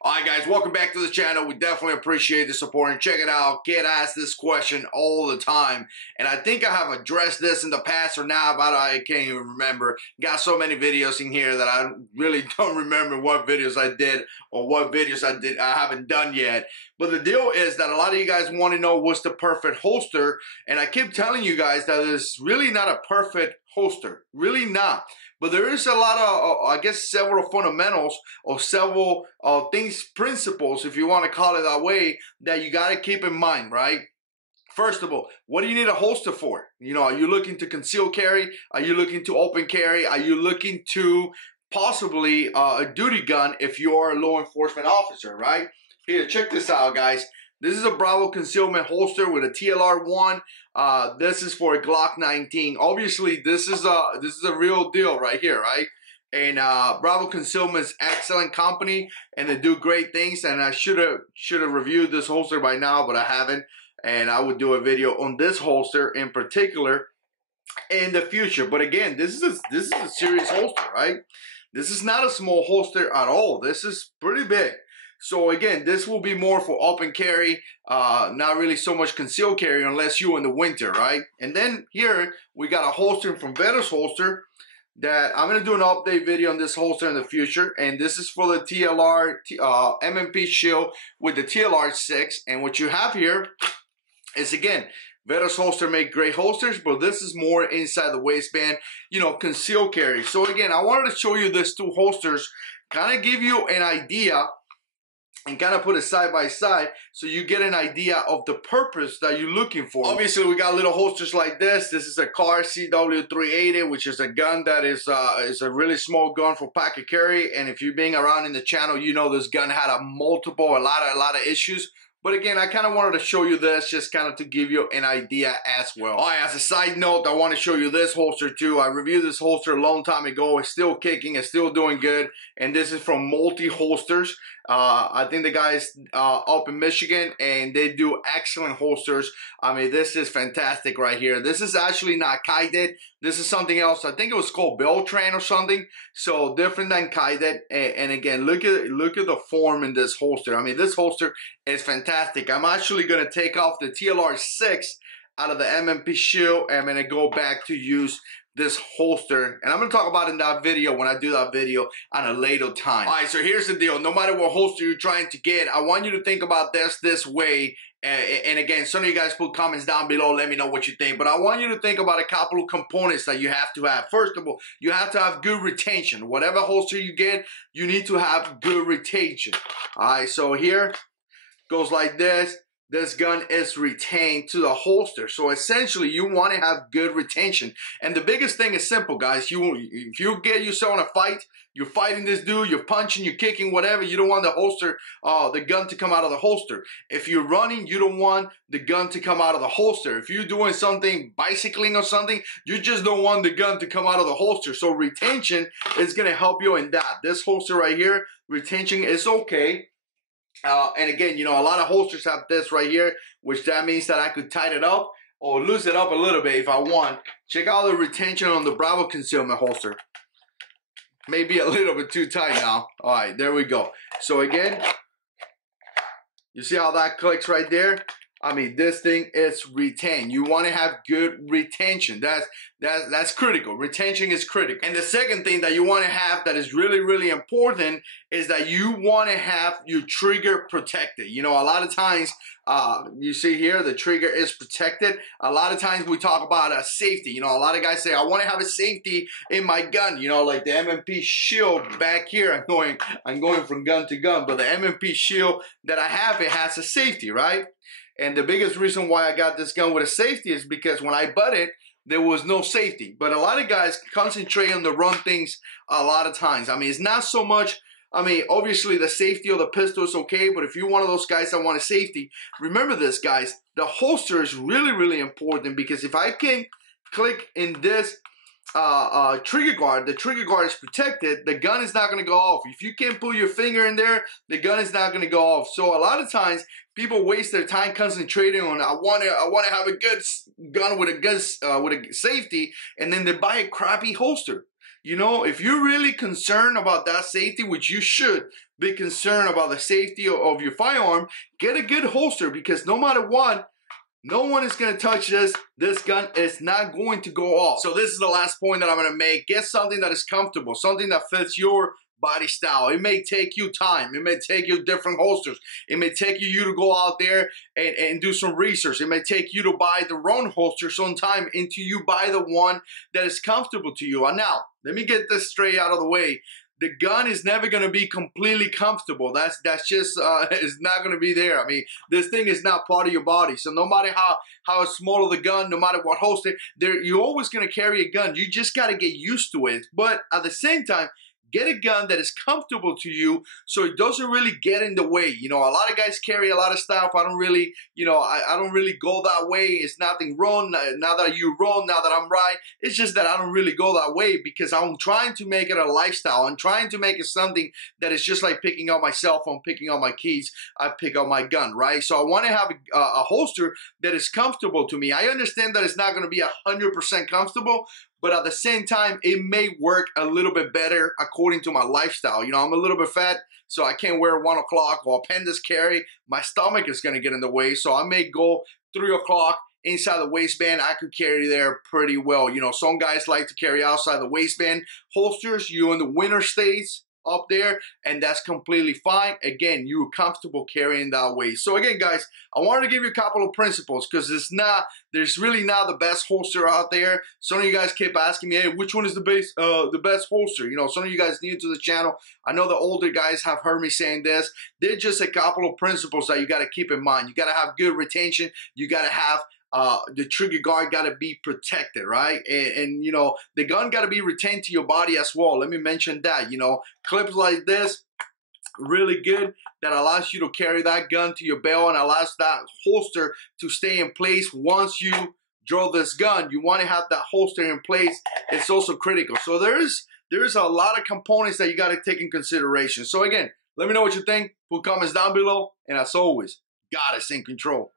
Alright guys, welcome back to the channel. We definitely appreciate the support, and check it out. Get asked this question all the time, and I think I have addressed this in the past or now, but I can't even remember. Got so many videos in here that I really don't remember what videos I did or what videos I haven't done yet. But the deal is that a lot of you guys want to know what's the perfect holster, and I keep telling you guys that it's really not a perfect holster, really not. But there is a lot of, I guess, several fundamentals or several things, principles, if you want to call it that way, that you got to keep in mind, right? First of all, what do you need a holster for? You know, are you looking to conceal carry? Are you looking to open carry? Are you looking to possibly a duty gun if you're a law enforcement officer, right? Here, check this out, guys. This is a Bravo concealment holster with a TLR1. This is for a Glock 19. Obviously, this is a real deal right here, right? And Bravo Concealment's excellent company, and they do great things. And I should have reviewed this holster by now, but I haven't. And I would do a video on this holster in particular in the future. But again, this is a serious holster, right? This is not a small holster at all. This is pretty big. So again, this will be more for open carry, not really so much concealed carry unless you're in the winter, right? And then here, we got a holster from Veterans Holster that I'm going to do an update video on this holster in the future. And this is for the TLR MMP Shield with the TLR6. And what you have here is, again, Veterans Holster make great holsters, but this is more inside the waistband, you know, concealed carry. So again, I wanted to show you these two holsters, kind of give you an idea and kind of put it side by side so you get an idea of the purpose that you're looking for. Obviously, we got little holsters like this. This is a CAR CW380, which is a gun that is a really small gun for packet carry. And if you've been around in the channel, you know this gun had a lot of issues. But again, I kind of wanted to show you this just kind of to give you an idea as well. All right, as a side note, I want to show you this holster too. I reviewed this holster a long time ago. It's still kicking. It's still doing good. And this is from Multi Holsters. I think the guys up in Michigan, and they do excellent holsters. I mean, this is fantastic right here. This is actually not Kaided. This is something else. I think it was called Beltran or something. So different than Kaided. And again, look at the form in this holster. I mean, this holster is fantastic. I'm actually going to take off the TLR6 out of the MMP Shield, and I'm going to go back to use this holster, and I'm going to talk about it in that video when I do that video on a later time. All right, so here's the deal. No matter what holster you're trying to get, I want you to think about this way. And again, some of you guys put comments down below. Let me know what you think. But I want you to think about a couple of components that you have to have. First of all, you have to have good retention. Whatever holster you get, you need to have good retention. All right, so here goes like this. This gun is retained to the holster. So essentially, you want to have good retention. And the biggest thing is simple, guys. If you get yourself in a fight, you're fighting this dude, you're punching, you're kicking, whatever, you don't want the holster, the gun to come out of the holster. If you're running, you don't want the gun to come out of the holster. If you're doing something, bicycling or something, you just don't want the gun to come out of the holster. So retention is going to help you in that. This holster right here, retention is okay. And again, you know, a lot of holsters have this right here, which that means that I could tighten it up or loose it up a little bit if I want. Check out the retention on the Bravo concealment holster. Maybe a little bit too tight now. All right, there we go. So again, you see how that clicks right there? I mean, this thing is retained. You want to have good retention. That's critical. Retention is critical. And the second thing that you want to have that is really, really important is that you want to have your trigger protected. You know, a lot of times, you see here, the trigger is protected. A lot of times we talk about safety. You know, a lot of guys say, I want to have a safety in my gun. You know, like the MMP Shield back here. I'm going from gun to gun. But the MMP Shield that I have, it has a safety, right? And the biggest reason why I got this gun with a safety is because when I bought it, there was no safety. But a lot of guys concentrate on the wrong things a lot of times. I mean, it's not so much, I mean, obviously the safety of the pistol is okay, but if you're one of those guys that want a safety, remember this, guys, the holster is really, really important, because if I can click in this trigger guard, the trigger guard is protected, the gun is not going to go off. If you can't put your finger in there, the gun is not going to go off. So a lot of times people waste their time concentrating on I want to have a good gun with a good with a safety, and then they buy a crappy holster. You know, if you're really concerned about that safety, which you should be concerned about the safety of your firearm, get a good holster, because no matter what, no one is going to touch this. This gun is not going to go off. So this is the last point that I'm going to make. Get something that is comfortable, something that fits your body style. It may take you time. It may take you different holsters. It may take you to go out there and do some research. It may take you to buy the wrong holster sometime until you buy the one that is comfortable to you. And now, let me get this straight out of the way. The gun is never going to be completely comfortable. That's just it's not going to be there. I mean, this thing is not part of your body. So no matter how small the gun, no matter what holster, you're always going to carry a gun. You just got to get used to it. But at the same time, get a gun that is comfortable to you so it doesn't really get in the way. You know, a lot of guys carry a lot of stuff. I don't really, you know, I don't really go that way. It's nothing wrong. Now that you're wrong, now that I'm right. It's just that I don't really go that way because I'm trying to make it a lifestyle. I'm trying to make it something that is just like picking up my cell phone, picking up my keys. I pick up my gun, right? So I want to have a holster that is comfortable to me. I understand that it's not going to be 100% comfortable, but at the same time, it may work a little bit better according to my lifestyle. You know, I'm a little bit fat, so I can't wear 1 o'clock or appendix carry. My stomach is going to get in the way, so I may go 3 o'clock inside the waistband. I could carry there pretty well. You know, some guys like to carry outside the waistband holsters. You in the winter states up there, and that's completely fine. Again, you're comfortable carrying that way. So again, guys, I wanted to give you a couple of principles because there's really not the best holster out there. Some of you guys keep asking me, hey, which one is the best holster? You know, some of you guys new to the channel, I know the older guys have heard me saying this. They're just a couple of principles that you got to keep in mind. You got to have good retention. You got to have the trigger guard got to be protected, right? And you know, the gun got to be retained to your body as well. Let me mention that. You know, clips like this, really good, that allows you to carry that gun to your belt and allows that holster to stay in place once you draw this gun. You want to have that holster in place. It's also critical. So there's a lot of components that you got to take in consideration. So again, let me know what you think. Put comments down below, and as always, God is in control.